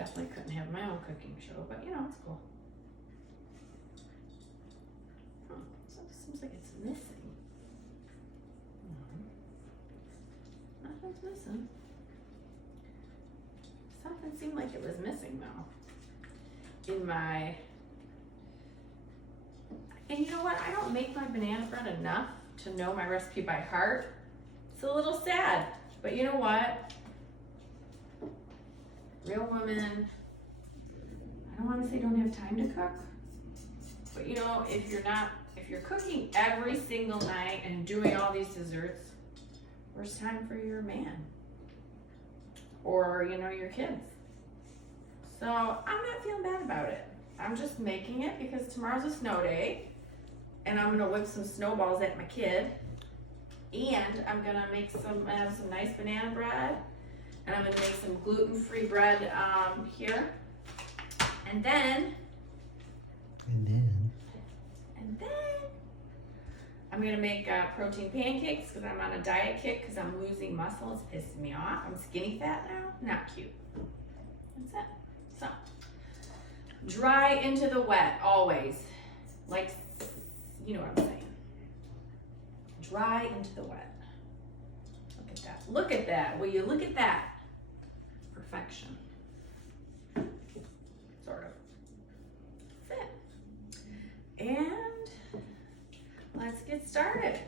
definitely couldn't have my own cooking show, but you know, it's cool. So it seems like it's missing. Nothing's missing. Something seemed like it was missing though. In my, and you know what? I don't make my banana bread enough to know my recipe by heart. It's a little sad, but you know what? Real women, I don't want to say don't have time to cook, but you know, if you're cooking every single night and doing all these desserts, where's time for your man? Or, you know, your kids? So I'm not feeling bad about it. I'm just making it because tomorrow's a snow day and I'm gonna whip some snowballs at my kid, and I'm gonna have some nice banana bread, and I'm gonna make some gluten-free bread here. And then I'm gonna make protein pancakes because I'm on a diet kick because I'm losing muscle. It's pissing me off. I'm skinny fat now. Not cute. That's it. So, dry into the wet always. Like, you know what I'm saying. Dry into the wet. Look at that. Look at that. Will you look at that? Perfection. Sort of. That's it. And let's get started.